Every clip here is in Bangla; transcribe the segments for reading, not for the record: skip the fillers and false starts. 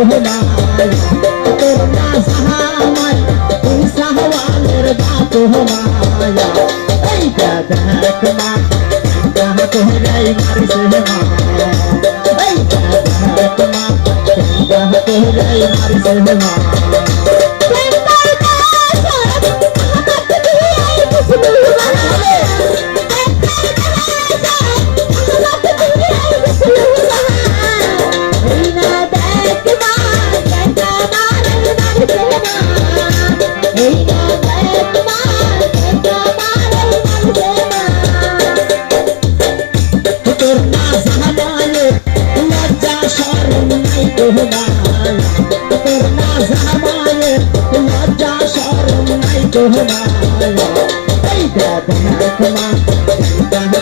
মায়া তোর না সাহামায় তুই সাহওয়ালের বাপ মায়া এই দেখ মা তোহরাই মারিস মা এই দেখ মা তোহরাই মারিস মা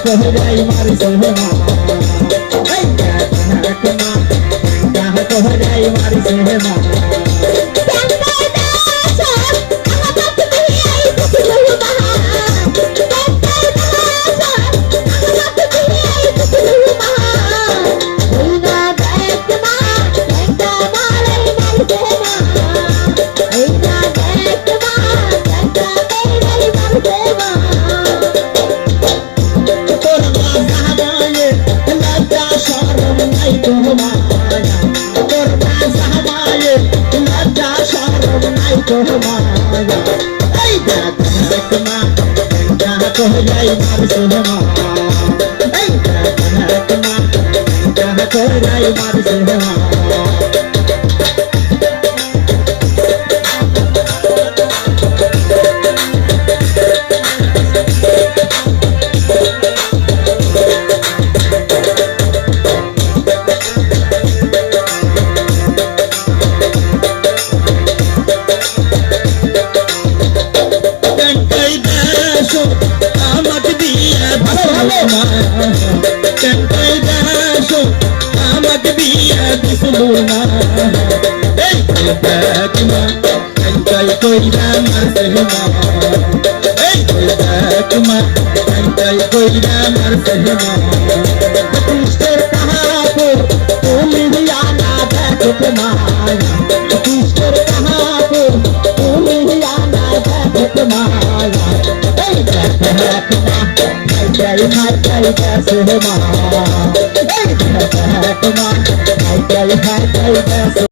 তোহরাই মারিস মা এই দেখ মা তোহরাই মারিস মা তোহরাই মারিস মা এই দেখ মা তোহরাই মারিস মা আমাকে দিয়ে দিসলু না এই দেখ মা কাই কইরা মারছে মা এই দেখ মা কাই কইরা মারছে মা কৃষ্ণের কাহাপুর তুমি আনা দেখ মা কৃষ্ণের কাহাপুর তুমি আনা দেখ মা এই দেখ মা কাই গেছে মা এই দেখ মা কাই গেছে